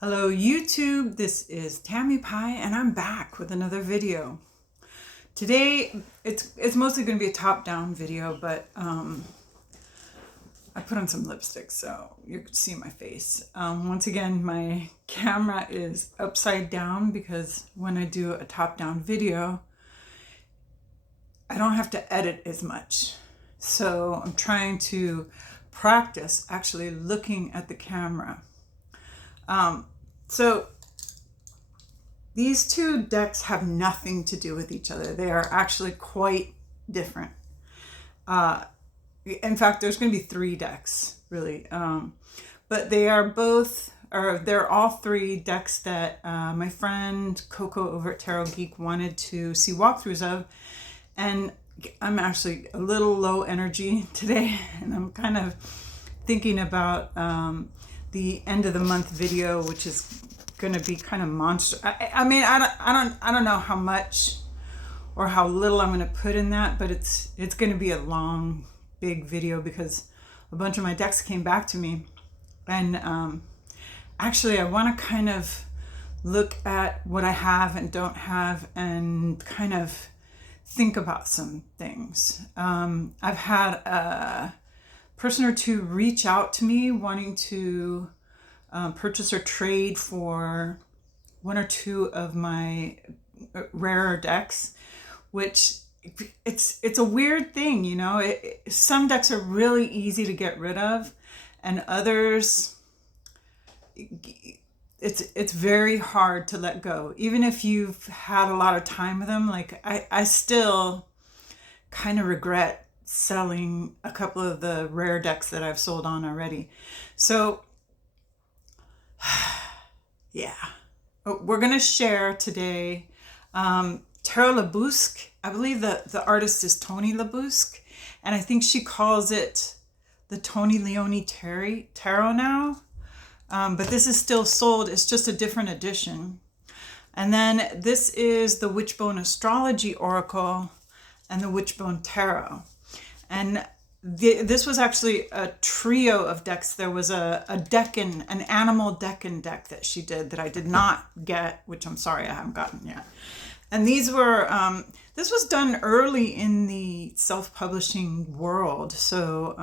Hello YouTube, this is Tammy Pie and I'm back with another video. Today it's mostly going to be a top-down video, but I put on some lipstick so you can see my face. Once again, my camera is upside down because when I do a top-down video, I don't have to edit as much. So I'm trying to practice actually looking at the camera. So these two decks have nothing to do with each other. They are actually quite different. In fact, there's going to be three decks, really. But they are both, or they're all three decks that my friend Coco over at Tarot Geek wanted to see walkthroughs of. And I'm actually a little low energy today, and I'm kind of thinking about the end of the month video, which is going to be kind of monster. I mean, I don't know how much or how little I'm going to put in that, but it's going to be a long, big video because a bunch of my decks came back to me, and actually I want to kind of look at what I have and don't have and kind of think about some things. I've had a person or two reach out to me wanting to purchase or trade for one or two of my rarer decks, which it's a weird thing, you know. Some decks are really easy to get rid of, and others it's very hard to let go, even if you've had a lot of time with them. Like I still kind of regret selling a couple of the rare decks that I've sold on already. So yeah, we're gonna share today Tarot LeBusque. I believe the artist is Toni LeBusque, and I think she calls it the Toni LeLoni Tarot now. But this is still sold. It's just a different edition. And then this is the Witchbone Astrology Oracle and the Witchbone Tarot. And this was actually a trio of decks. There was an animal Deccan deck that she did that I did not get, which I'm sorry I haven't gotten yet. And these were, this was done early in the self-publishing world. So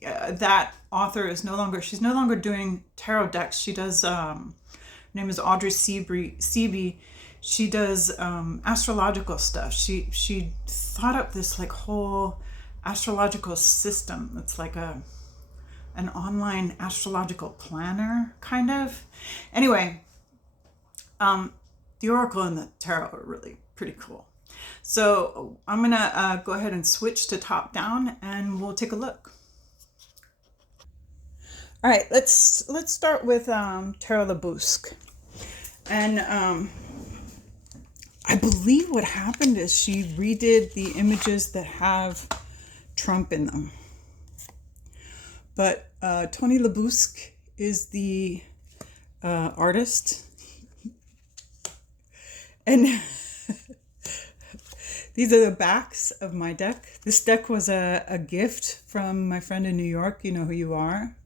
that author is she's no longer doing tarot decks. She does, her name is Audrey Seeby. She does astrological stuff. She thought up this like whole astrological system. It's like an online astrological planner, kind of. Anyway, the oracle and the tarot are really pretty cool. So I'm gonna go ahead and switch to top down, and we'll take a look. All right, let's start with Tarot LeBusque. And I believe what happened is she redid the images that have Trump in them. But Toni LeBusque is the artist. And these are the backs of my deck. This deck was a gift from my friend in New York. You know who you are.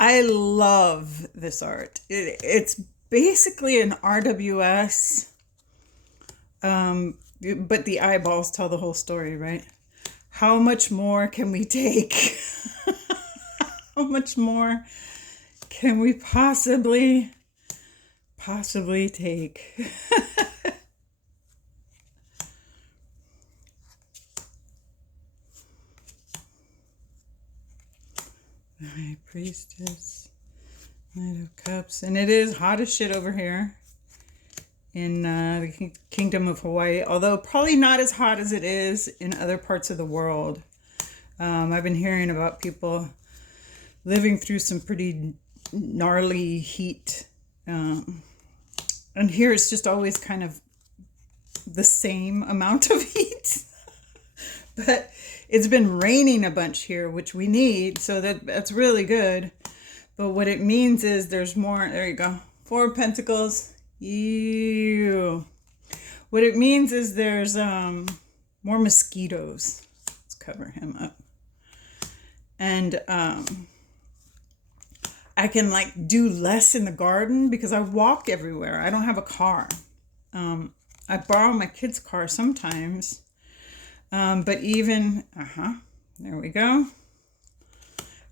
I love this art. It's basically an RWS, but the eyeballs tell the whole story, right? How much more can we take? How much more can we possibly take? High Priestess, Knight of Cups, and it is hot as shit over here in the Kingdom of Hawaii, although probably not as hot as it is in other parts of the world. I've been hearing about people living through some pretty gnarly heat, and here it's just always kind of the same amount of heat. But it's been raining a bunch here, which we need, so that's really good. But what it means is there's more. There you go. Four of Pentacles. Ew. What it means is there's more mosquitoes. Let's cover him up. And I can like do less in the garden because I walk everywhere. I don't have a car. I borrow my kids' car sometimes. But even, there we go.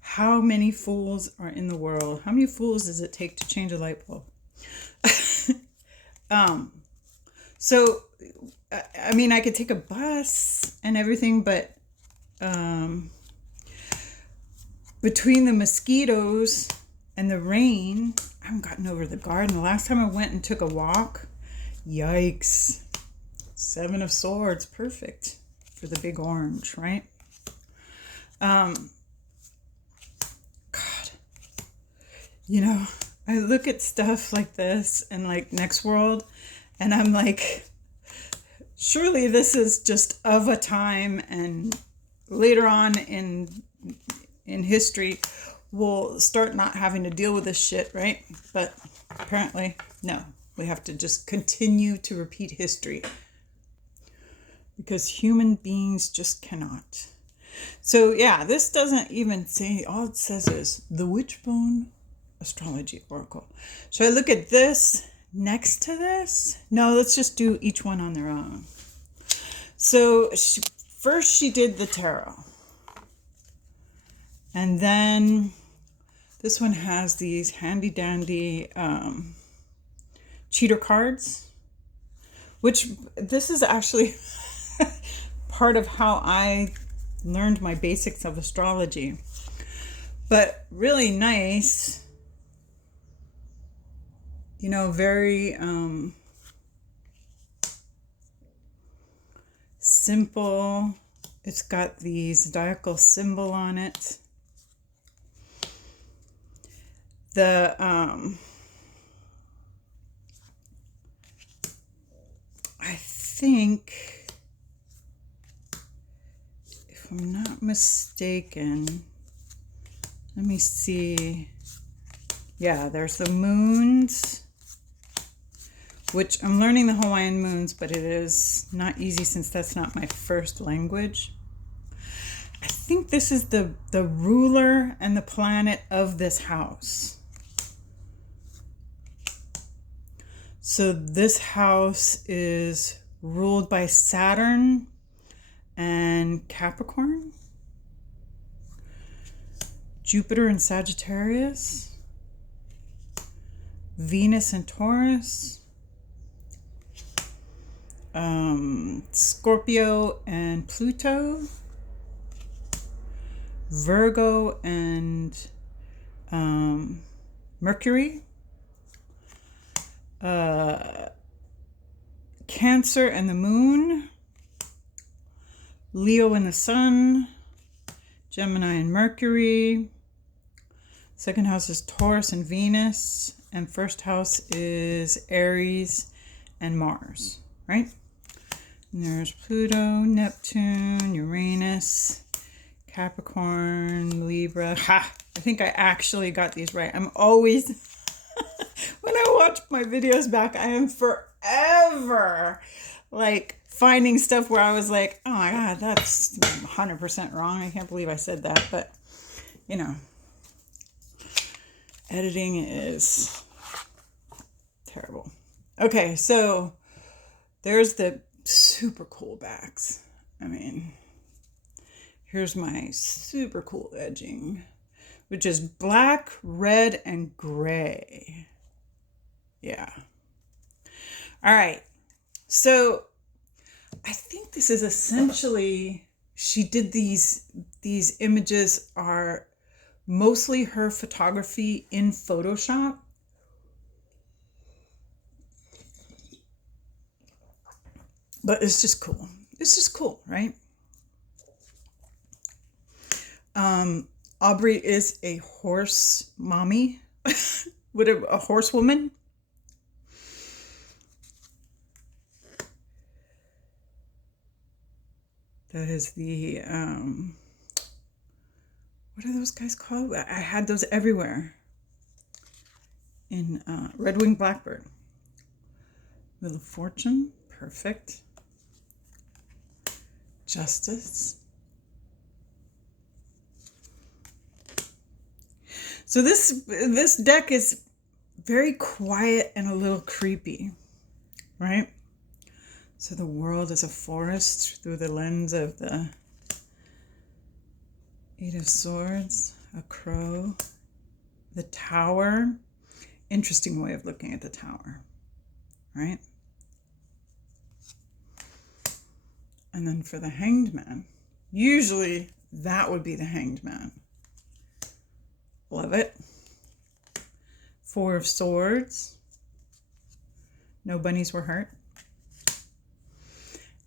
How many fools are in the world? How many fools does it take to change a light bulb? So, I mean, I could take a bus and everything, but between the mosquitoes and the rain, I haven't gotten over the garden. The last time I went and took a walk, yikes. 7 of Swords, perfect for the big orange, right? God, you know, I look at stuff like this and like Next World, and I'm like, surely this is just of a time, and later on in history we'll start not having to deal with this shit, right? But apparently no, we have to just continue to repeat history because human beings just cannot. So yeah, this doesn't even say, all it says is the Witchbone Astrology Oracle. Should I look at this next to this? No, let's just do each one on their own. So first she did the tarot. And then this one has these handy dandy cheater cards, which this is actually part of how I learned my basics of astrology. But really nice, you know, very simple. It's got the zodiacal symbol on it. The I think, if I'm not mistaken, let me see. Yeah, there's the moons, which I'm learning the Hawaiian moons, but it is not easy since that's not my first language. I think this is the ruler and the planet of this house. So this house is ruled by Saturn and Capricorn, Jupiter and Sagittarius, Venus and Taurus, Scorpio and Pluto, Virgo and Mercury, Cancer and the Moon, Leo and the Sun, Gemini and Mercury. Second house is Taurus and Venus, and first house is Aries and Mars, right? And there's Pluto, Neptune, Uranus, Capricorn, Libra. Ha! I think I actually got these right. I'm always, when I watch my videos back, I am forever like finding stuff where I was like, oh my God, that's 100% wrong. I can't believe I said that. But, you know, editing is terrible. Okay, so there's the super cool backs. I mean, here's my super cool edging, which is black, red, and gray. Yeah. All right. So I think this is essentially, she did these images are mostly her photography in Photoshop. But it's just cool. It's just cool, right? Aubrey is a horse mommy, with a horsewoman. That is the, what are those guys called? I had those everywhere. In Red-winged Blackbird. Wheel of Fortune, perfect. Justice. So this deck is very quiet and a little creepy, right? So the world is a forest through the lens of the Eight of Swords, a crow, the Tower. Interesting way of looking at the Tower, right? And then for the Hanged Man, usually that would be the Hanged Man. Love it. Four of Swords. No bunnies were hurt.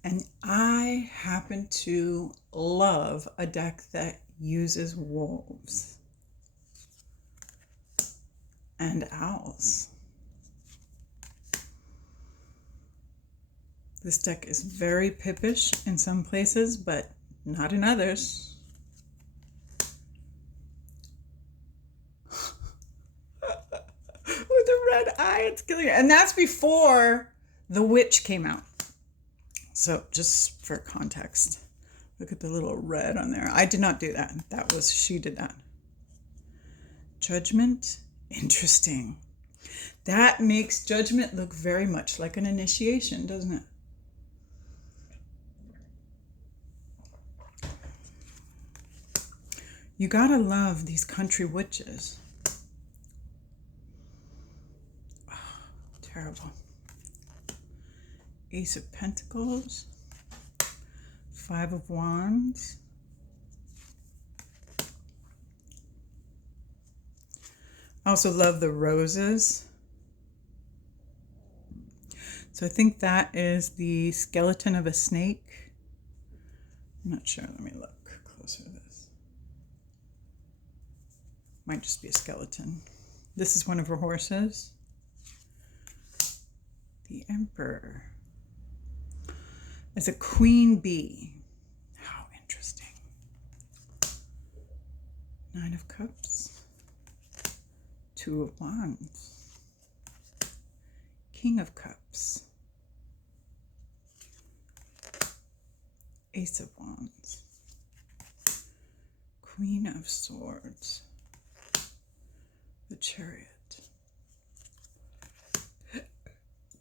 And I happen to love a deck that uses wolves and owls. This deck is very pippish in some places, but not in others. With the red eye, it's killing it. And that's before The Witch came out. So just for context, look at the little red on there. I did not do that. She did that. Judgment, interesting. That makes Judgment look very much like an initiation, doesn't it? You gotta love these country witches. Oh, terrible. Ace of Pentacles, Five of Wands, I also love the roses. So I think that is the skeleton of a snake. I'm not sure. Let me look closer to this. Might just be a skeleton. This is one of her horses. The Emperor. It's a queen bee. How interesting. Nine of Cups. Two of Wands. King of Cups. Ace of Wands. Queen of Swords. The Chariot.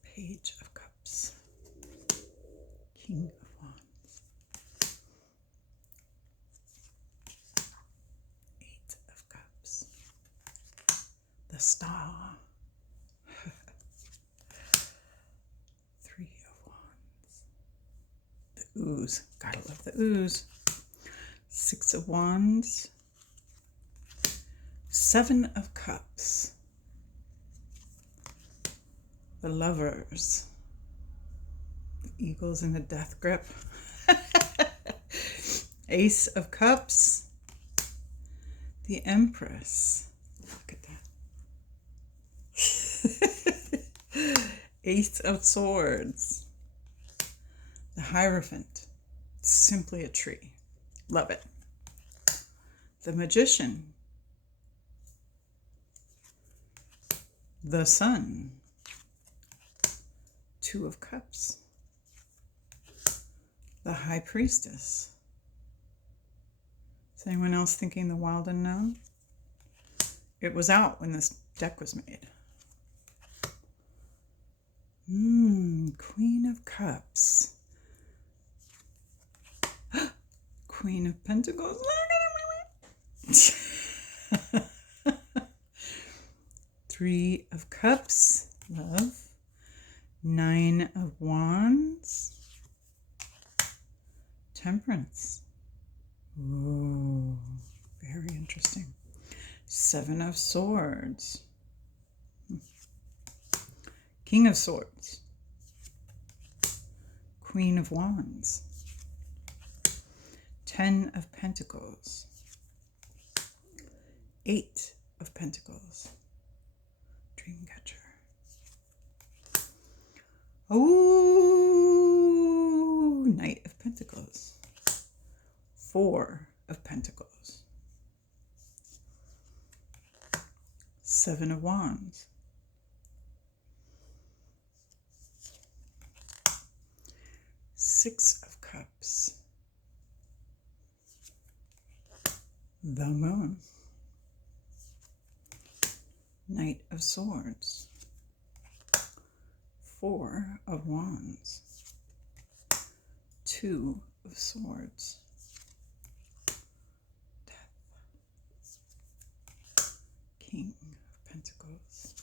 Page of Cups. King of Wands. Eight of Cups. The Star. Three of Wands. The Ooze. Gotta love the Ooze. Six of Wands. Seven of Cups. The Lovers. The Eagles in the Death Grip. Ace of Cups. The Empress. Look at that. Ace of Swords. The Hierophant. Simply a tree. Love it. The Magician. The Sun. Two of Cups. The High Priestess. Is anyone else thinking the Wild Unknown? It was out when this deck was made. Queen of Cups. Queen of Pentacles. Three of Cups. Love. Nine of Wands. Temperance. Ooh, very interesting. Seven of Swords. King of Swords. Queen of Wands. Ten of Pentacles. Eight of Pentacles. Dreamcatcher. Oh, Knight of Pentacles. Four of Pentacles. Seven of Wands. Six of Cups. The Moon. Knight of Swords, Four of Wands, Two of Swords, Death, King of Pentacles,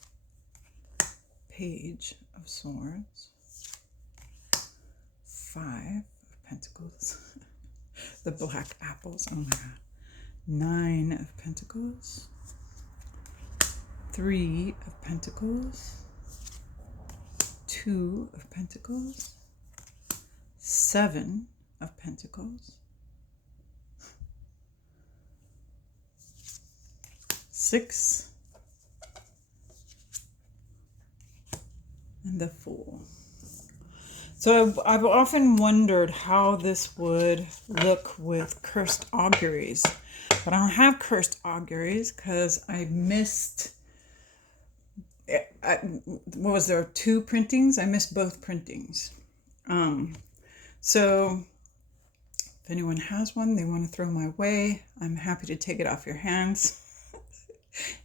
Page of Swords, Five of Pentacles, the black apples, oh my god, Nine of Pentacles, Three of Pentacles, Two of Pentacles, Seven of Pentacles, Six, and the Fool. So I've often wondered how this would look with cursed auguries, but I don't have cursed auguries because I missed, what was there, 2 printings? I missed both printings. So if anyone has one they want to throw my way, I'm happy to take it off your hands.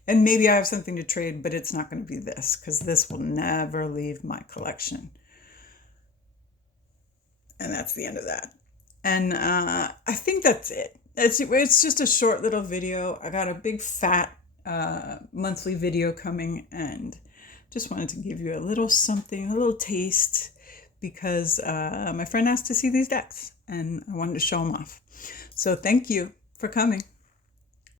And maybe I have something to trade, but it's not going to be this, because this will never leave my collection. And that's the end of that. And I think that's it. It's just a short little video. I got a big fat monthly video coming, and just wanted to give you a little something, a little taste, because my friend asked to see these decks and I wanted to show them off. So thank you for coming.